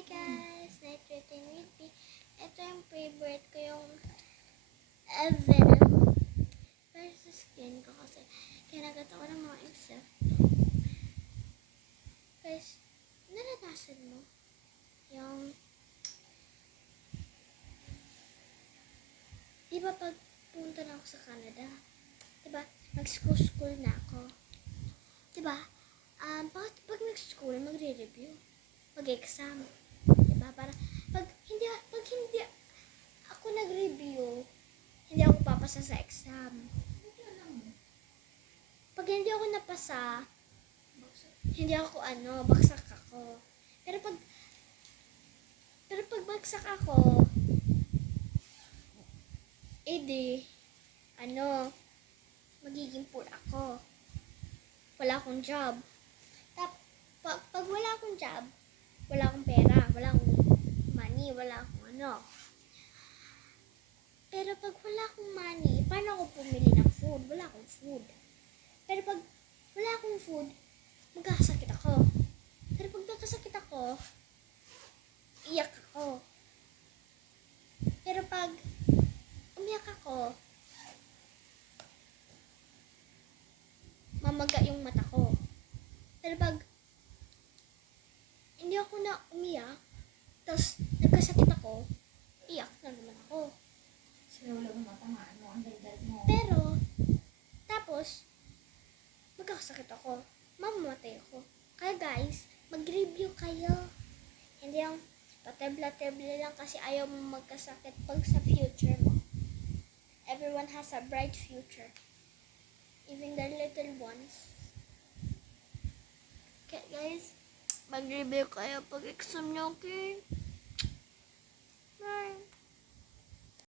Hi guys! Night routine with me. Ito yung favorite ko, yung Venom. Pero sa skin ko kasi kinagat ako ng mga insekto. Guys, naranasan mo yung, di ba pag punta na ako sa Canada, di ba, nag-school na ako. Di ba, pag nag-school, magre-review, mag-exam. Diba? Para pag hindi ako nag-review, hindi ako papasa sa exam. Pag hindi ako napasa, hindi ako bagsak ako. Pero pag bagsak ako, edi magiging poor ako. Wala akong job. Pag wala akong job, wala akong pera, wala akong money, wala akong Pero pag wala akong money, paano ako pumili ng food? Wala akong food. Pero pag wala akong food, magkakasakit ako. Pero pag nagkasakit ako, iyak ako. Pero pag umiyak ako, mamaga yung mata ko. Pero pag hindi ako na umiyak, tapos nagkasakit ako, iyak na naman ako. Pero, tapos, magkakasakit ako. Mamamatay ako. Kaya guys, mag-review kayo. Hindi yung patebla-tebla lang kasi ayaw mo magkasakit pag sa future mo. Everyone has a bright future. Even the little ones. Okay guys, mag-review kayo pag exam nyo, okay?